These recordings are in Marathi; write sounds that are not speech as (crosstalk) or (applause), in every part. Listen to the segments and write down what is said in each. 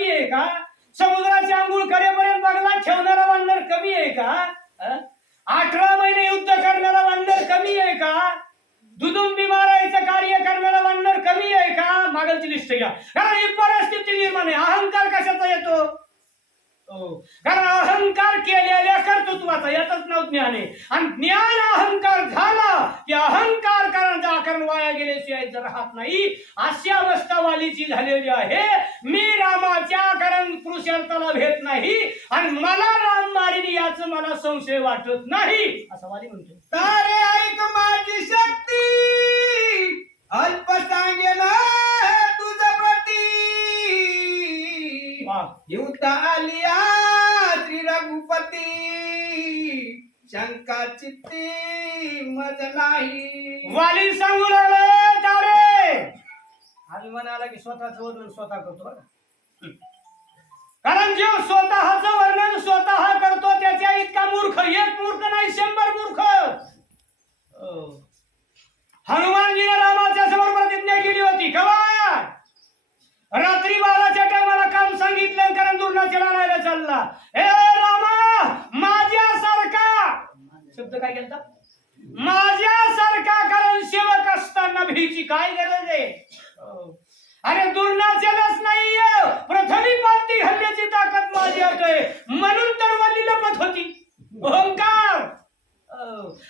कमी आहे का? समुद्राची आंघोळ करेपर्यंत बघला ठेवणारा वांदर कमी आहे का? अठरा महिने युद्ध करणारा वांदर कमी आहे का? दुदुंबी मारायचं कार्य करणारा वांदर कमी आहे का? मागलची लिस्ट घ्या. कारण ही परिस्थिती निर्माण आहे. अहंकार कशाचा येतो? हो. कारण अहंकार केलेल्या कर्तृत्वाचा यातच नाव ज्ञान आहे. आणि ज्ञान अहंकार झाला की अहंकार कारण आकरण वाया गेल्याशिवाय जर राहत नाही. अशी अवस्था वालीची झालेली आहे. मी रामाच्या कारण पुरुषार्थाला भेट नाही. आणि मला राम मारिनी याचं मला संशय वाटत नाही. असं वाली म्हणतो तारे ऐक माझी शक्ती. अल्प सांगेन तुझ प्रती. युद्ध आलिया श्री रघुपती. शंका चित्ती मज नाही. वाली सांगून आलं तारे आम्ही म्हणाला की स्वतःच वर्णन स्वतः करतो बरं कारण जो स्वतःच वर्णन स्वतः करतो त्याच्या इतका मूर्ख एक मूर्ख नाही शंभर मूर्ख हो. हनुमानजीने रामाच्या समोर प्रतिज्ञा केली होती कवा रात्री बाराच्या टायमाला काम सांगितलं कारण दुर्णाच्या आणायला चालला ए रामा माझ्यासारखा शब्द काय केलता माझ्यासारखा कारण सेवक असताना भीची काय गरज आहे हो. अरे दुर्नाचलच नाही प्रथमी पालती हल्ल्याची ताकद माझी आहे. म्हणून तर वल्ली लपत होती. ओंकार!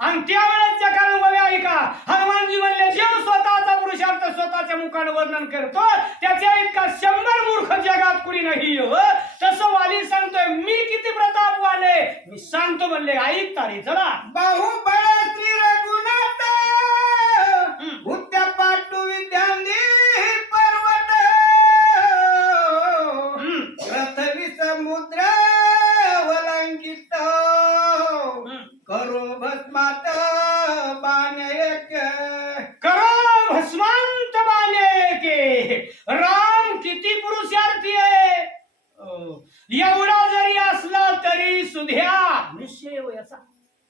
आणि त्यावेळेस त्यावेळेसच्या बघा ऐका. हनुमानजी म्हणले जेव स्वतःचा पुरुषार्थ स्वतःच्या मुखाने वर्णन करतो. त्याच्या इतका शंभर मूर्ख जगात कुणी नाही हो. तसं वाली सांगतोय मी किती प्रतापवाले मी सांगतो म्हणले ऐक तारे चला. बाहुबळ भस्मात बाण एक. करो भस्मांत बाले के राम किती पुरुषार्थी आहे. एवढा जरी असला तरी सुध्या. निश्चय हो याचा.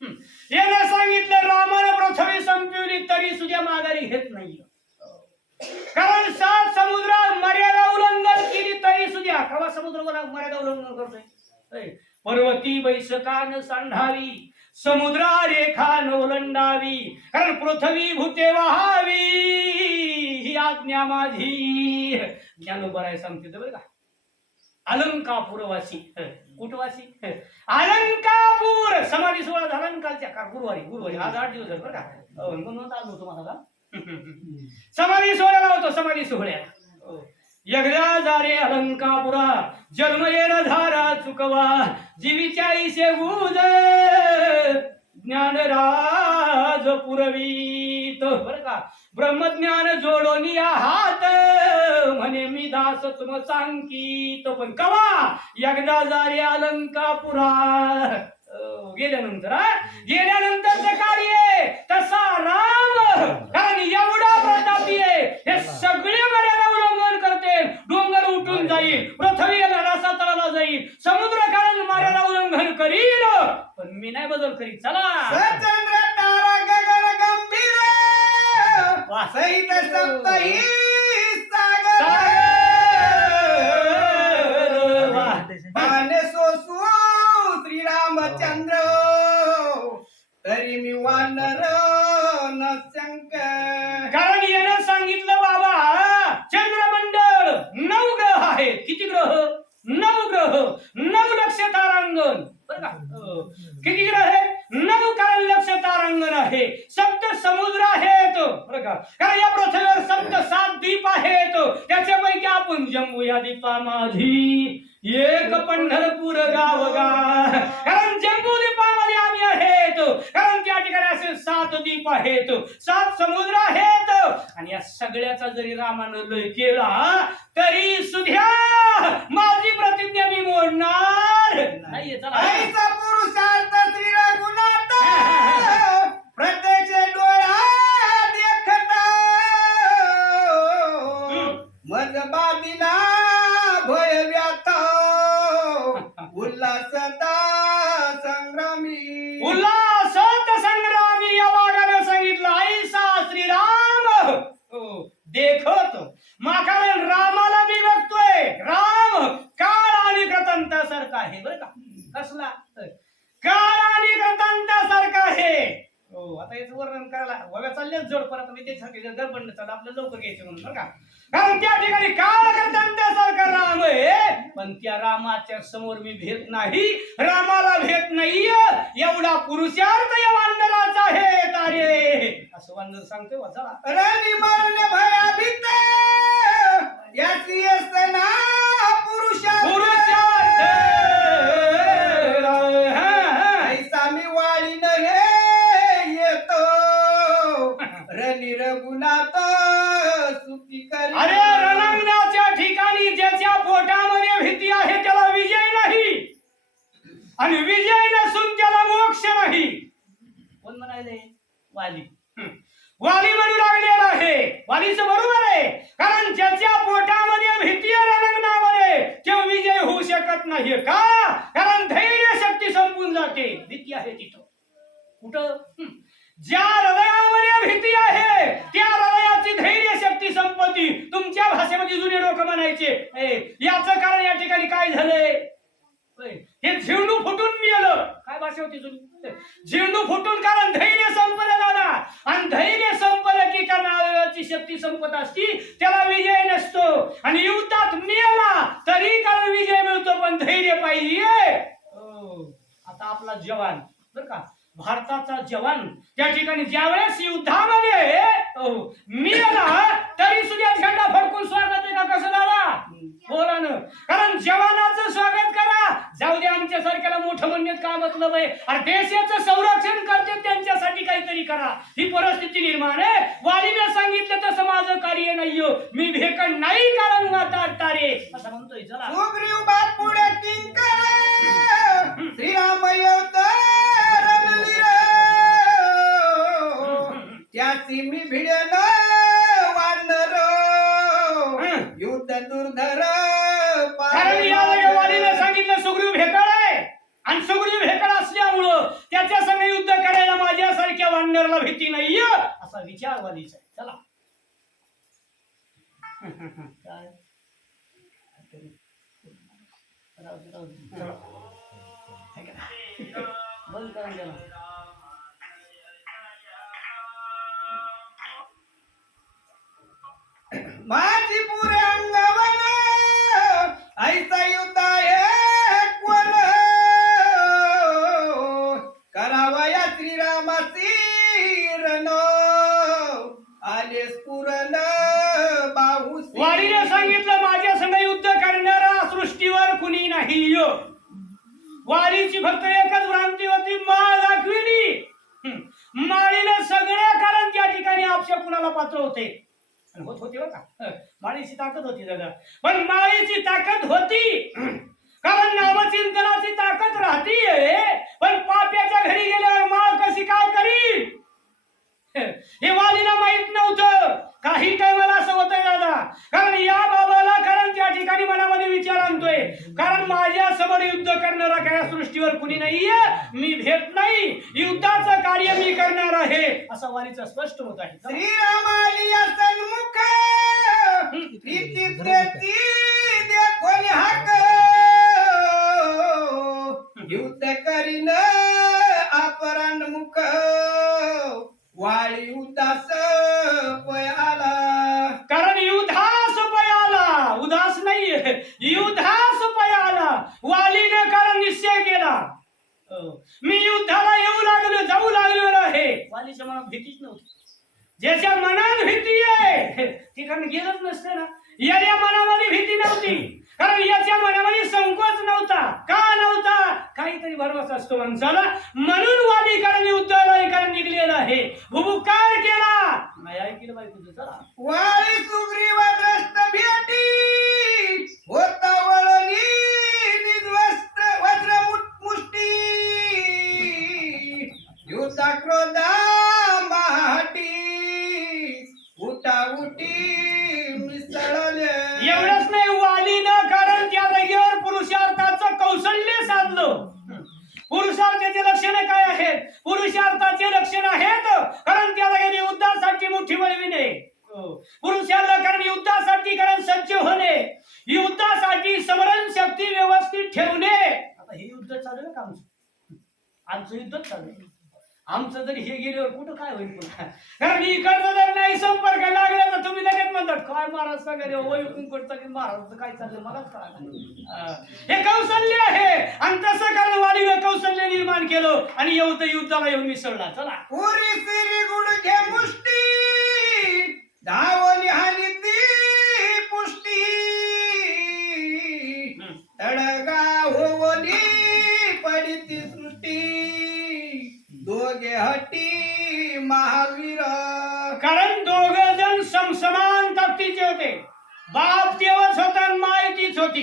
हं. याने सांगितलं रामानं पृथ्वी संपवली तरी सुद्धा माघारी घेत नाही कारण सात समुद्र मर्यादा उल्लंघन केली तरी सुद्धा कवा समुद्र मर्यादा उल्लंघन करतोय? पर्वती बैसकान सांडावी समुद्रा रेखा ओलंडावी कारण पृथ्वी भूते वहावी ही आज्ञा माझी. ज्ञानोबराय सांगते बरं का. अलंकापूरवासी कुठवासी? अलंकापूर. समाधी सोहळा झाला ना कालच्या का गुरुवारी? गुरुवारी. आज आठ दिवस बरं का. हो, म्हणून आलो होतो मला समाधी सोहळ्याला होतो समाधी सोहळ्याला. हो. यगड्या जारे अलंकापुरा जन्म येण धारा चुकवा जीवीच्या इशे गुज ज्ञानराज पुरवीत. बर का? ब्रह्मज्ञान जोडोनी आहात हात म्हणे मी दास तुम सांगित पण कवा? यगदा जारे अलंकापुरा गेल्यानंतर गेल्यानंतर सकाळी कार्य तसा राम कारण एवढा प्रतापी आहे. हे सगळे मर्यादा करते डोंगर उठून जाईल पृथ्वी रसा तळाला जाईल समुद्र कारण मर्यादा उल्लंघन करील. पण मी नाही बदल करीत चला. श्रीरामचंद्र. तरी मी वानर न शंकर कारण यानं सांगितलं बाबा चंद्रमंडळ नऊ ग्रह आहेत किती ग्रह नऊ ग्रह नऊ लक्ष तारांगण का हो. किती ग्रह आहे? नऊ कारण लक्ष तारांगण आहे. सप्त समुद्र आहेत. कारण या पृथ्वीवर सप्त सात द्वीप आहेत. त्याच्यापैकी आपण जम्मू या द्वीपा माझी एक पंढरपूर गाव गा कारण जम्बू आहेत कारण त्या ठिकाणी असे सात द्वीप आहेत. सात समुद्र आहेत. आणि या सगळ्याचा जरी रामानं लय केला तरी सुद्धा माझी प्रतिज्ञा मी मोडणार नाहीये. माका मी रामाला मी बघतोय. राम काळ आणि कृतांतासारखा आहे बरं का? कसला? काळ आणि कृतांतासारखा आहे. हो आता याचं वर्णन करायला वव्या चालल्याच जोड परत मी तेच सांगितलं दर बंड चालू आपलं लवकर घ्यायचे म्हणून बरं का? कारण त्या ठिकाणी काळ करतांत्यासारखा राम आहे. पण त्या रामाच्या समोर मी भेट नाही. रामाला भेट नाही एवढा पुरुषार्थ या वांदराचा आहे तारे. असं वांदर सांगते वाचा. अरे निमरणे भया भीते याची असना पुरुषार्थ मी वाळी नव्हे येतो. रणी रघुनाथ सुखी करी अरे रणांगणाच्या ठिकाणी ज्याच्या पोटामध्ये भीती आहे त्याला विजय नाही. आणि विजय नसून त्याला मोक्ष नाही. कोण म्हणाले? वाली. वाली म्हणू लागलेला आहे. वालीच बरोबर आहे. कारण ज्याच्या पोटामध्ये भीती आहे तो विजय होऊ शकत नाही. का? कारण धैर्य शक्ती संपून जाते. भीती आहे तिथं. कुठं? ज्या हृदयामध्ये भीती आहे त्या हृदयाची धैर्य शक्ती संपत्ती तुमच्या भाषेमध्ये जुने लोक म्हणायचे "ए, याचं कारण या ठिकाणी काय झालंय? हे झेंडू फुटून मिळालं. काय भाषा होती जुनी? झेंडू फुटून कारण धैर्य संपत्ती दादा आणि धैर्य संपलं की कर्णावयवाची शक्ती संपत असती त्याला विजय नसतो आणि युद्धात मिळाला तरी कारण विजय मिळतो पण धैर्य पाहिजे हो. आता आपला जवान बर का? भारताचा जवान त्या ठिकाणी ज्यावेळेस युद्धामध्ये मिळाला तरी सुद्धा झेंडा फडकून स्वागत आहे का कसं झाला बोला ना कारण जवानाचं स्वागत करा. जाऊ दे आमच्या सारख्याला मोठं म्हणण्यात का मतलब आहे अरे देशाचं संरक्षण करते त्यांच्यासाठी काहीतरी करा. ही परिस्थिती निर्माण आहे. वालीने सांगितलं तसं माझं कार्य नाही मी भेकड नाही कारण माता तारे. असं म्हणतोय चला. त्याची मी भिडन वानर. युद्ध दुर्धर कारण या सांगितलं सुग्रीव आहे. आणि सुग्रीव भेकळ असल्यामुळं त्याच्या संग युद्ध करायला माझ्यासारख्या वानरला भीती नाही असा विचार वालीचा आहे. चला. काय? राहू (laughs) करून माझी पुरे अंगवन ऐसा युद्ध आहे कोण करावया श्रीरामाची रण. आले स्फुरण बाहू वारीने सांगितलं माझ्या संग युद्ध करणारा सृष्टीवर कुणी नाही यो. वारीची फक्त एकच भ्रांती होती माळ दाखविली. माळीला सगळ्या कारण त्या ठिकाणी आपल्या कुणाला पात्र होते? होत होती बरं का? माळीची ताकद होती जगा पण माळीची ताकद होती. कारण नामचिंतनाची ताकद राहतीये. पण पाप्याच्या घरी गेल्यावर माळ कशी काय करील? हे. वालीला माहीत नव्हतं. काही टायमाला असं होतंय दादा. कारण या बाबाला कारण त्या ठिकाणी मनामध्ये विचार आणतोय. कारण समोर युद्ध करणारा काय सृष्टीवर कुणी नाहीये? मी भेट नाही. युद्धाचं कार्य मी करणार आहे. असा वालीचं स्पष्ट होत आहे. श्रीरामाली युद्ध करीन अपराण मुख. वाळी उदास पय आला कारण युद्धास पयाला उदास नाहीये युद्धास पयाला वालीने कारण निश्चय केला हो. मी युद्धाला येऊ लागलो जाऊ लागलो आहे वालीच्या मनात भीतीच नव्हती ज्याच्या मनात भीती आहे तिकडे गेलंच नसतं ना याच्या मनामध्ये भीती कारण याच्या मनामध्ये संकोच नव्हता. का नव्हता? काहीतरी भरवसा असतो माणसाला. म्हणून वाली कारण युद्धाला कारण निघलेलं आहे. भुबुकार केला. नाही ऐकलं बाई तुझं. चला. वाळी सुग्रीव भेटी. होता वळणी निद्वस्त वज्र मुष्टी युद्धा क्रोधा महाटी उठा उठी मिसळले एवढंच नाही वालीनं कारण त्या जागेवर पुरुषार्थाचं कौशल्य साधलं पुरुषार्थाचे लक्षणे काय आहेत पुरुषार्थाचे लक्षण आहेत कारण त्या जागेने युद्धासाठी मोठी मिळविणे पुरुषाला कारण युद्धासाठी कारण सज्ज होणे युद्धासाठी समरण शक्ती व्यवस्थित ठेवणे आता हे युद्ध चालू आहे का आमचं जर हे गेल्यावर कुठं काय होईल पुन्हा? कारण मी जर नाही संपर्क लागला तर तुम्ही लगेच म्हणतात काय महाराज सांगा वय कुंकटचं की महाराजचं काय चाललं मलाच कळा हे. कौशल्य आहे. आणि तसं कारण वाढीव कौशल्य निर्माण केलं आणि येऊ तर युद्धाला येऊन मिसळला. चला. पुरी सिरी गुडघे मुष्टी. धाव कारण दोघ जण समसमान ताकदीचे होते. बाप तेव्हाच होता आणि माय तीच होती.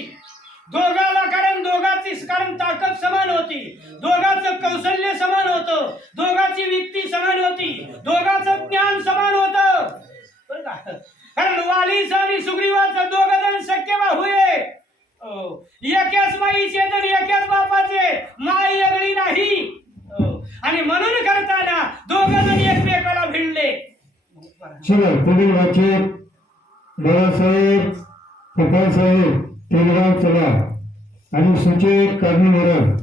दोघाला कारण दोघाची कारण ताकद समान होती. दोघाचं कौशल्य समान होतं. दोघाची व्यक्ती समान होती. दोघाचं ज्ञान समान होतं. कारण वालीचं आणि सुग्रीवाचं दोघ जण शक्य बाहू आहे हो. एकाच माईचे तर एकाच बापाचे माई वेगळी नाही हो. आणि म्हणून करताना दोघ जण एकमेकाला भिडले चला पुढील बाळासाहेब पप्पासाहेब तेलगाव चला. आणि सुचेत कार्निवरम